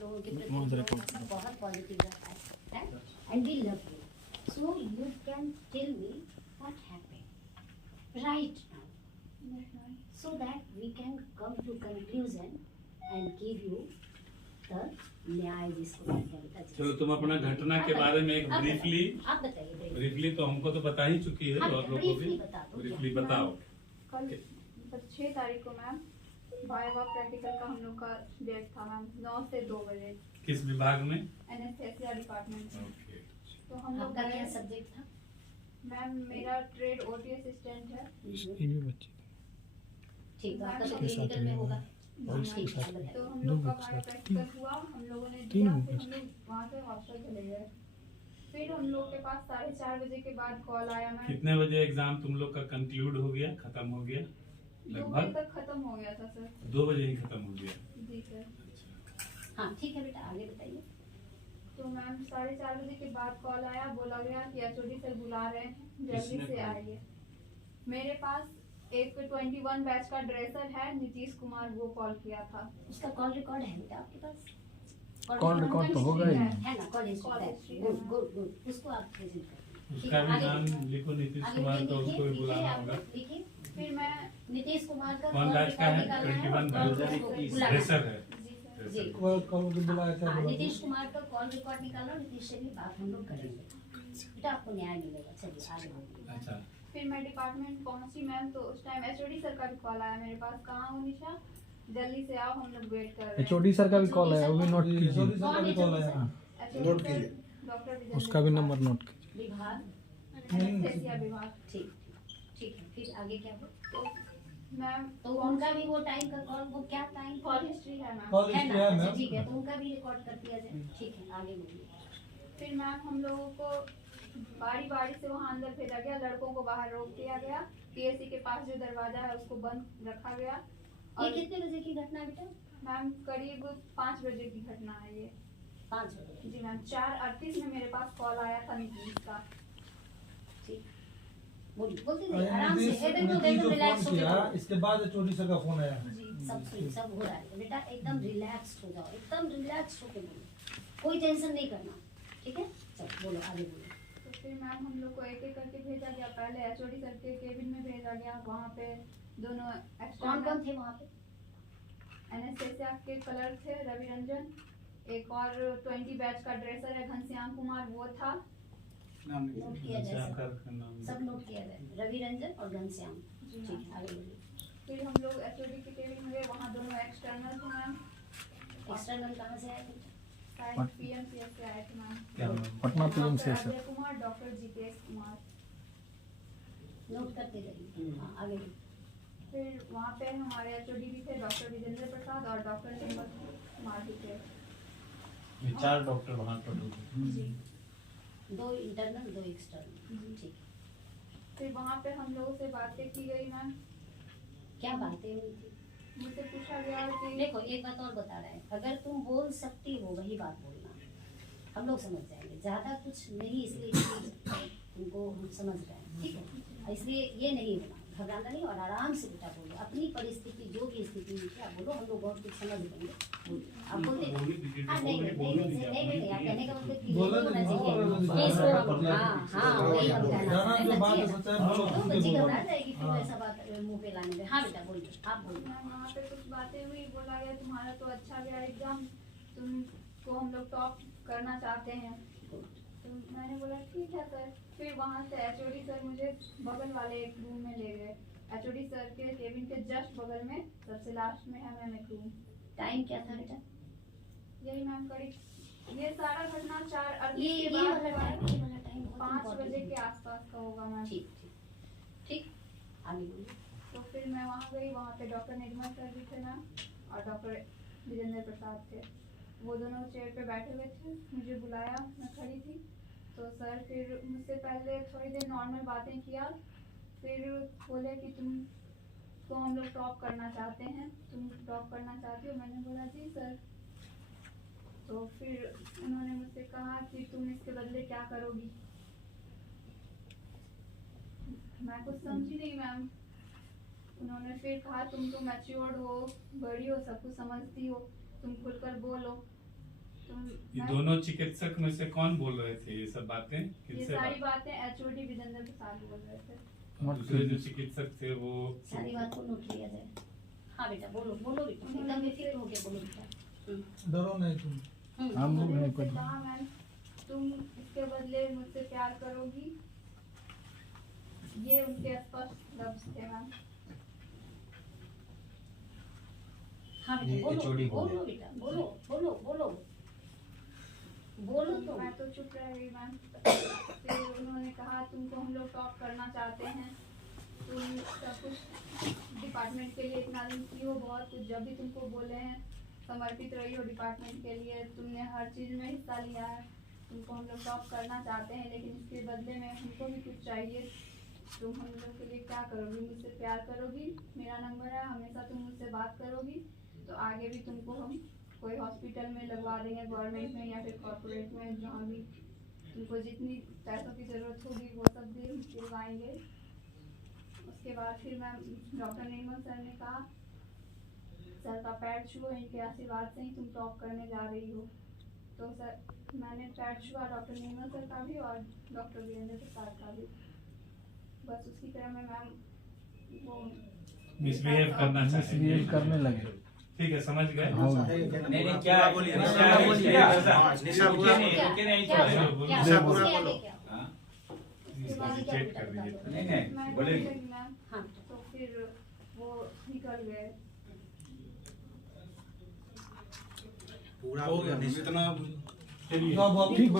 लोगों के प्रति बहुत पॉजिटिव रहता है and we love you. So you can tell me what happened right now so that we can come to conclusion and give you the न्याय जिसको कहते हैं। चलो तुम अपना घटना के बारे में एक ब्रीफली आप बताइए। ब्रीफली तो हमको तो बता ही चुकी है और लोगों को भी ब्रीफली बताओ। कल 6 तारीख को मैम वाइवा प्रैक्टिकल का हम लोग का डेट था मैम 9 से 2 बजे। किस विभाग में? एनेस्थेसिया डिपार्टमेंट में। ओके। तो हम लोग आपका क्या सब्जेक्ट था? मैम मेरा ट्रेड ओटी असिस्टेंट है। ठीक है, आपका तो क्लिनिकल में होगा। तो हम लोग का वाइवा प्रैक्टिकल हुआ, हम लोगों ने दिया, फिर हम लोग वहाँ से हॉस्टल चले गए। फिर हम लोग के पास 4:30 बजे के बाद कॉल आया मैम। कितने बजे एग्जाम तुम लोग का कंक्लूड हो गया, खत्म हो गया? 2 बजे तक खत्म हो गया था सर। 2 बजे ही खत्म हो गया। जी सर। हाँ ठीक है बेटा, आगे बताइए। तो मैम 4:30 बजे के बाद कॉल आया, बोला गया कि एचओडी सर बुला रहे हैं, जल्दी से आइए। मेरे पास एक 21 बैच का ड्रेसर है नीतीश कुमार, वो कॉल किया था। उसका कॉल रिकॉर्ड है बेटा आपके पास? कॉल रिकॉर्ड तो होगा ही। है ना, call history. Good good good, उसको आप प्रेजेंट करिए। उसका भी नाम लिखो, नीतीश कुमार, तो उसको भी बुलाना होगा। लिखिए। फिर मैं नीतीश कुमार का कौन बैच का है? 21 बैच ड्रेसर है। जी कॉल बुलाया था। हाँ, नीतीश कुमार का कॉल रिकॉर्ड निकालो, नीतीश से भी बात हम लोग करेंगे बेटा, आपको न्याय मिलेगा। चलिए आगे बढ़िए। अच्छा। फिर मैं डिपार्टमेंट पहुंची मैम, तो उस टाइम एचओडी सर का भी कॉल आया मेरे पास। कहाँ हो निशा, जल्दी से आओ, हम लोग वेट कर रहे हैं। एचओडी सर का भी कॉल आया, वो भी नोट कीजिए। कौन है नोट कीजिए। डॉक्टर विजय उसका भी नंबर नोट कीजिए। विभाग एनेस्थेसिया विभाग। ठीक ठीक है। फिर आगे क्या हुआ? तो मैम तो उनका भी वो टाइम का कॉल, वो क्या टाइम कॉल हिस्ट्री है मैम। कॉल है हिस्ट्री ना? है अच्छा, मैम। ठीक है, तो उनका भी रिकॉर्ड कर दिया जाए। ठीक है, आगे बोलिए। फिर मैम हम लोगों को बारी बारी से वहाँ अंदर भेजा गया, लड़कों को बाहर रोक दिया गया। पीएससी के पास जो दरवाजा है उसको बंद रखा गया। ये और कितने बजे की घटना बेटा? मैम करीब 5 बजे की घटना है ये। 5 बजे। जी मैम 4:38 में मेरे पास कॉल आया था नीतीश का। ठीक, बोलिए, बोलते जाइए आराम से। एकदम रिलैक्स हो जाओ। इसके बाद एचओडी सर का फोन आया। सब हो रहा है बेटा, एकदम रिलैक्स हो जाओ, एकदम रिलैक्स होके बोलो, कोई टेंशन नहीं करना। ठीक है, चलो बोलो, आगे बोलो। तो फिर मैम हम लोग को एक एक करके भेजा गया। पहले एचओडी सर के केबिन में भेजा गया, वहाँ पे दोनों कौन कौन थे वहाँ पे? एनेस्थेसिया के क्लर्क थे रवि रंजन, एक और 20 बैच का ड्रेसर है घनश्याम कुमार, वो था। नोट किया जाए, नाम सब नोट किया जाए। रवि रंजन और घनश्याम। जी ठीक है, आगे बोलिए। फिर हम लोग एचओडी के केबिन में गए, वहाँ दोनों एक्सटर्नल थे मैम। एक्सटर्नल कहाँ से आए थे? शायद पीएमसीएस से आए थे मैम। क्या पटना पीएमसीएस डॉक्टर से। Ajay Kumar, doctor GKS Kumar. Note करते रहिए। हाँ, आगे बोलिए। फिर वहाँ पे हमारे एचओडी भी थे, डॉक्टर विजेंद्र प्रसाद और डॉक्टर निर्मल कुमार भी थे। 4 डॉक्टर वहाँ पर होंगे। जी 2 इंटरनल 2 एक्सटर्नल। ठीक है, फिर वहाँ पे हम लोगों से बातें की गई मैम। क्या बातें हुई थी? मुझसे पूछा गया कि देखो, एक बात और बता रहे हैं, अगर तुम बोल सकती हो वही बात बोलना, हम लोग समझ जाएंगे। ज्यादा कुछ नहीं, इसलिए कि तुमको हम समझ रहे हैं। ठीक है, इसलिए ये नहीं होना, घबराना नहीं, और आराम से बेटा बोलो अपनी परिस्थिति, जो भी स्थिति में क्या बोलो, हम लोग बहुत कुछ समझ लेंगे। बोलिए, आप बोलते हाँ, नहीं, आप कहने का मतलब कि ये नहीं होना चाहिए कि इसको हम हाँ वही हम कहना चाहिए ना। तो बच्ची घबरा जाएगी फिर ऐसा बात मुंह पे लाने में। हाँ बेटा बोलिए, आप बोलिए। मैम वहाँ पे कुछ बातें हुई, बोला गया तुम्हारा तो अच्छा गया एग्जाम, तुमको हम लोग टॉप करना चाहते हैं। तो मैंने बोला ठीक है सर। फिर वहाँ से एचओडी सर मुझे बगल वाले एक रूम में ले गए। एचओडी सर के केबिन के जस्ट बगल में सबसे लास्ट में है मैम एक रूम। टाइम क्या था बेटा? यही मैम करीब ये सारा घटना 4:38 ये के वाला बाद टाइम, ये वाला टाइम 5 बजे के आसपास का होगा मैम। ठीक ठीक, आगे बोलिए। तो फिर मैं वहाँ गई, वहाँ पे डॉक्टर निर्मल सर भी थे मैम और डॉक्टर विजेंद्र प्रसाद थे। वो दोनों चेयर पे बैठे हुए थे, मुझे बुलाया, मैं खड़ी थी। तो सर फिर मुझसे पहले थोड़ी देर नॉर्मल बातें किया, फिर बोले कि तुम तो हम लोग टॉप करना चाहते हैं, तुम टॉप करना चाहती हो? मैंने बोला जी सर। तो फिर उन्होंने मुझसे कहा कि तुम इसके बदले क्या करोगी? मैं कुछ समझी नहीं मैम। उन्होंने फिर कहा तुम तो मैच्योर्ड हो, बड़ी हो, सब कुछ समझती हो, तुम खुलकर बोलो। ये दोनों चिकित्सक में से कौन बोल रहे थे ये सब बातें? ये किनसे सारी बात? बातें HOD विजेंद्र प्रसाद बोल रहे थे। दूसरे जो चिकित्सक थे वो सारी बात को नोट लिया जाए। हाँ बेटा बोलो बोलो बेटा, एकदम बेफिक्र होके बोलो बेटा। डरो नहीं तुम। हम्म। मैंने उससे कहा मैम तुम इसके बदले मुझसे प्यार करोगी, ये उनके स्पष्ट लफ्ज थे मैम। हाँ ये बेटा बोलो HOD बोल बोलो बेटा बोलो बोलो बोलो बोलो तो। मैं तो चुप रह गई मैम। फिर उन्होंने कहा तुमको हम लोग टॉप करना चाहते हैं, तुम सब कुछ डिपार्टमेंट के लिए इतना दिन की हो, बहुत कुछ जब भी तुमको बोले हैं समर्पित रही हो डिपार्टमेंट के लिए, तुमने हर चीज़ में हिस्सा लिया है, तुमको हम लोग टॉप करना चाहते हैं, लेकिन इसके बदले में हमको भी कुछ चाहिए। तुम हम लोग के लिए क्या करोगी? मुझसे प्यार करोगी, मेरा नंबर है, हमेशा तुम मुझसे बात करोगी, तो आगे भी तुमको हम कोई हॉस्पिटल में लगवा देंगे, गवर्नमेंट में या फिर कॉर्पोरेट में, जहाँ भी तुमको जितनी पैसों की ज़रूरत होगी वो सब भी दिलवाएंगे। उसके बाद फिर मैम डॉक्टर निर्मल सर ने कहा सर का पैर छुओ, इनके आशीर्वाद से ही तुम टॉप करने जा रही हो। तो सर मैंने पैर छुआ डॉक्टर निर्मल सर का भी और डॉक्टर वीरेंद्र प्रसाद का भी। बस उसकी तरह में मैम वो मिसबिहेव करना मिसबिहेव चाहिए। करने लगे। ठीक है समझ गए। हाँ। नहीं क्या बोलिए क्या बोलो, क्या बोलो। उसके आगे क्या? हाँ उसके आगे क्या चेक बेटा कर बता लीजिए। दो। नहीं मैं बोले बोलने लगी मैम, हाँ तो फिर वो निकल गए। पूरा इतना ठीक